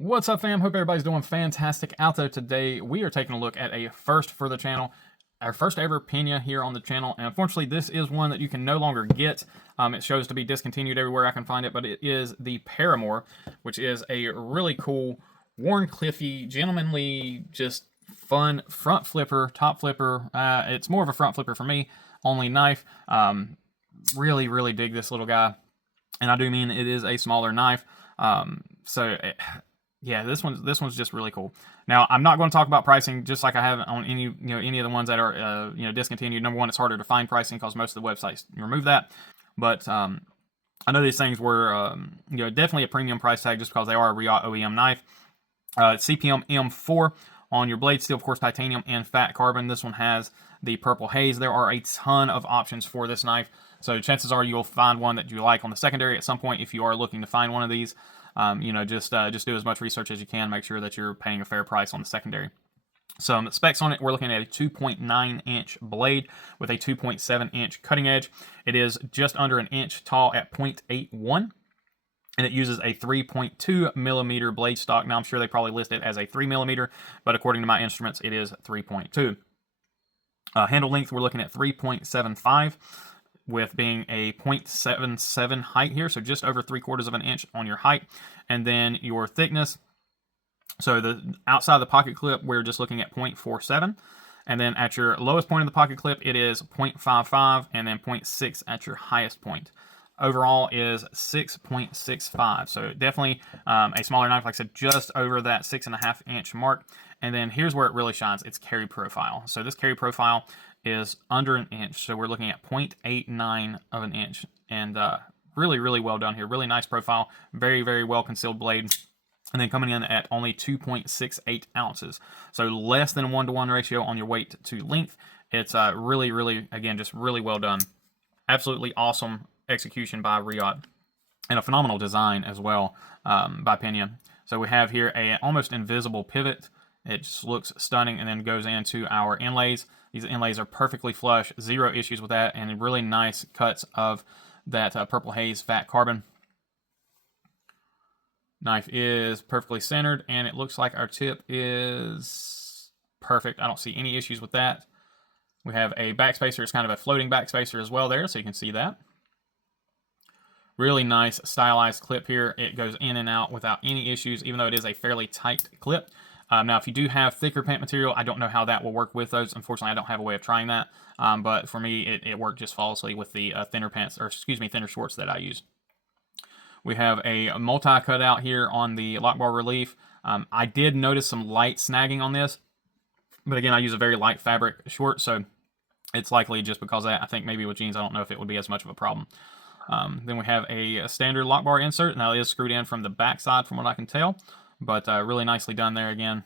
What's up, fam? Hope everybody's doing fantastic out there today. We are taking a look at a first for the channel, our first ever Pena here on the channel, and unfortunately this is one that you can no longer get. It shows to be discontinued everywhere I can find it, but it is the Paramour, which is a really cool, worn cliffy, gentlemanly, just fun front flipper, top flipper. It's more of a front flipper for me, only knife. Really dig this little guy, and I do mean it is a smaller knife. Yeah, this one's just really cool. Now, I'm not going to talk about pricing just like I have on any of the ones that are discontinued. Number one, it's harder to find pricing because most of the websites remove that. But I know these things were definitely a premium price tag just because they are a Riot OEM knife. CPM M4 on your blade steel, of course, titanium and fat carbon. This one has the purple haze. There are a ton of options for this knife, so chances are you'll find one that you like on the secondary at some point if you are looking to find one of these. Just do as much research as you can. Make sure that you're paying a fair price on the secondary. Some specs on it, we're looking at a 2.9 inch blade with a 2.7 inch cutting edge. It is just under an inch tall at 0.81. And it uses a 3.2 millimeter blade stock. Now, I'm sure they probably list it as a 3 millimeter, but according to my instruments, it is 3.2. Handle length, we're looking at 3.75, with being a 0.77 height here, so just over 3/4 of an inch on your height. And then your thickness, so the outside of the pocket clip, we're just looking at 0.47. And then at your lowest point of the pocket clip, it is 0.55, and then 0.6 at your highest point. Overall is 6.65, so definitely a smaller knife, like I said, just over that 6.5 inch mark. And then here's where it really shines, its carry profile. So this carry profile is under an inch, so we're looking at 0.89 of an inch, and really well done here. Really nice profile, very well concealed blade. And then coming in at only 2.68 ounces, so less than a 1-to-1 ratio on your weight to length. It's really, again, just really well done. Absolutely awesome execution by Riot, and a phenomenal design as well by Pena. So we have here a almost invisible pivot. It just looks stunning, and then goes into our inlays. These inlays are perfectly flush, zero issues with that, and really nice cuts of that purple haze fat carbon. Knife is perfectly centered, and it looks like our tip is perfect. I don't see any issues with that. We have a backspacer. It's kind of a floating backspacer as well there, so you can see that. Really nice stylized clip here. It goes in and out without any issues, even though it is a fairly tight clip. Now, if you do have thicker pant material, I don't know how that will work with those. Unfortunately, I don't have a way of trying that. But for me, it worked just flawlessly with the thinner shorts that I use. We have a multi cutout here on the lock bar relief. I did notice some light snagging on this, but again, I use a very light fabric short, so it's likely just because of that. I think maybe with jeans, I don't know if it would be as much of a problem. Then we have a standard lock bar insert. Now, it is screwed in from the back side from what I can tell, but really nicely done there again.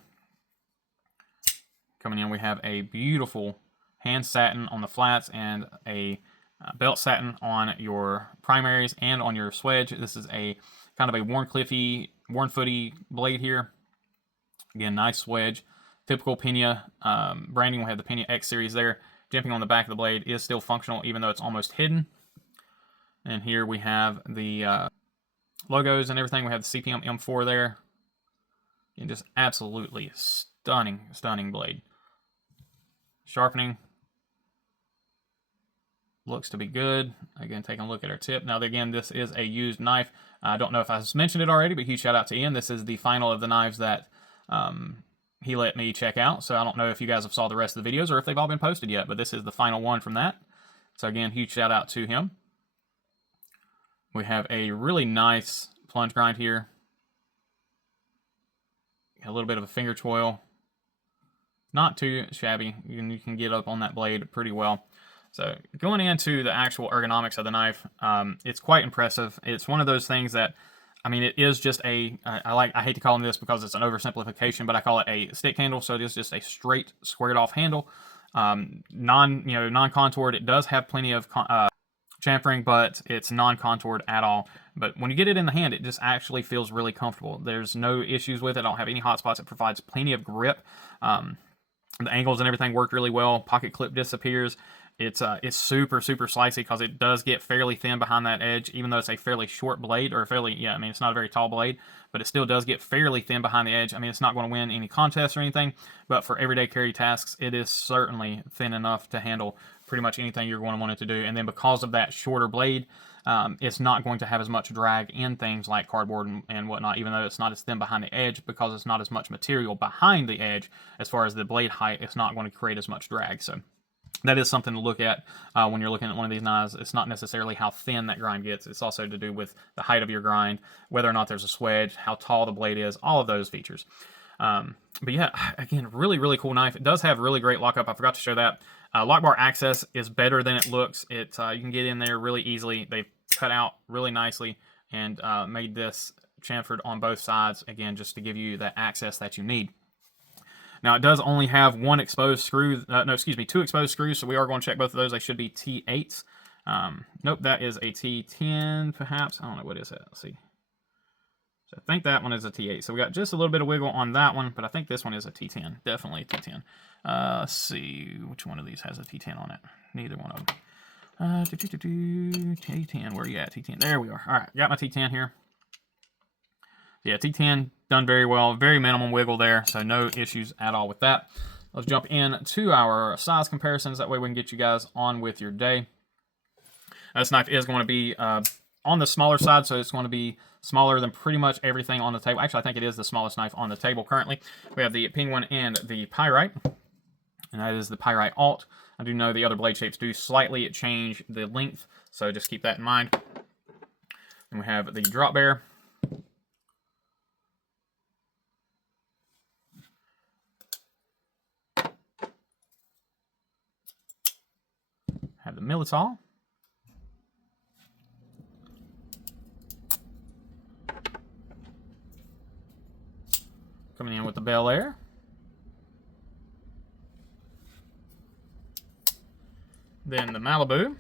Coming in, we have a beautiful hand satin on the flats and a belt satin on your primaries and on your swedge. This is a kind of a worn footy blade here. Again, nice swedge. Typical Pena branding. We have the Pena Xseries there. Jimping on the back of the blade is still functional, even though it's almost hidden. And here we have the logos and everything. We have the CPM M4 there. And just absolutely stunning blade. Sharpening looks to be good. Again, taking a look at our tip. Now, again, this is a used knife. I don't know if I mentioned it already, but huge shout out to Ian. This is the final of the knives that he let me check out. So I don't know if you guys have saw the rest of the videos or if they've all been posted yet, but this is the final one from that. So again, huge shout out to him. We have a really nice plunge grind here. A little bit of a finger choil. Not too shabby. You can get up on that blade pretty well. So going into the actual ergonomics of the knife, it's quite impressive. It's one of those things that, I mean, it is just I hate to call it this because it's an oversimplification, but I call it a stick handle. So it is just a straight, squared off handle. Non-contoured. It does have plenty of chamfering, but it's non-contoured at all. But when you get it in the hand, it just actually feels really comfortable. There's no issues with it. I don't have any hot spots. It provides plenty of grip. The angles and everything worked really well. Pocket clip disappears. It's super slicey because it does get fairly thin behind that edge, even though it's a fairly short blade, or fairly, yeah, I mean, it's not a very tall blade, but it still does get fairly thin behind the edge. I mean, it's not going to win any contests or anything, but for everyday carry tasks, it is certainly thin enough to handle pretty much anything you're going to want it to do. And then because of that shorter blade, it's not going to have as much drag in things like cardboard and whatnot, even though it's not as thin behind the edge, because it's not as much material behind the edge as far as the blade height. It's not going to create as much drag. So that is something to look at when you're looking at one of these knives. It's not necessarily how thin that grind gets. It's also to do with the height of your grind, whether or not there's a swedge, how tall the blade is, all of those features. But yeah, again, really cool knife. It does have really great lockup. I forgot to show that. Lock bar access is better than it looks. You can get in there really easily. They've cut out really nicely and made this chamfered on both sides, again, just to give you the access that you need. Now, it does only have one exposed screw, two exposed screws, so we are going to check both of those. They should be T8s. Nope, that is a T10, perhaps. I don't know, what is that? Let's see. So I think that one is a T8. So we got just a little bit of wiggle on that one, but I think this one is a T10. Definitely a T10. Let's see, which one of these has a T10 on it? Neither one of them. T10, where are you at, T10? There we are. All right, got my T10 here. Yeah, T10 done very well. Very minimum wiggle there, so no issues at all with that. Let's jump into our size comparisons. That way we can get you guys on with your day. This knife is going to be on the smaller side, so it's going to be smaller than pretty much everything on the table. Actually, I think it is the smallest knife on the table currently. We have the Penguin and the Pyrite, and that is the Pyrite Alt. I do know the other blade shapes do slightly change the length, so just keep that in mind. Then we have the Drop Bear. Have the Militol. Coming in with the Bel Air. Then the Malibu.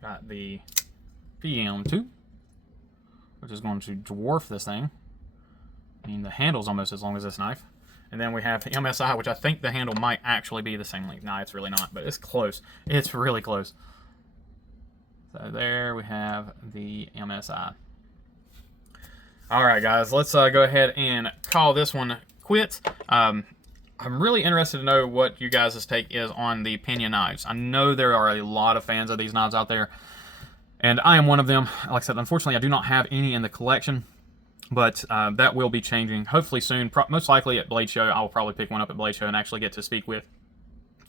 Got the PM2, which is going to dwarf this thing. I mean, the handle's almost as long as this knife. And then we have the MSI, which I think the handle might actually be the same length. No, it's really not, but it's close. It's really close. So there we have the MSI. All right, guys, let's go ahead and call this one quits. I'm really interested to know what you guys' take is on the Pena knives. I know there are a lot of fans of these knives out there, and I am one of them. Like I said, unfortunately, I do not have any in the collection. But that will be changing hopefully soon. Most likely at Blade Show. I will probably pick one up at Blade Show and actually get to speak with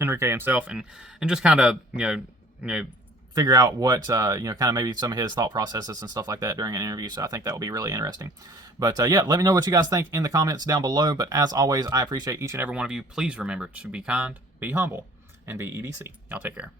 Enrique himself and just kind of you know figure out what kind of maybe some of his thought processes and stuff like that during an interview. So I think that will be really interesting. But yeah, let me know what you guys think in the comments down below. But as always, I appreciate each and every one of you. Please remember to be kind, be humble, and be EDC. Y'all take care.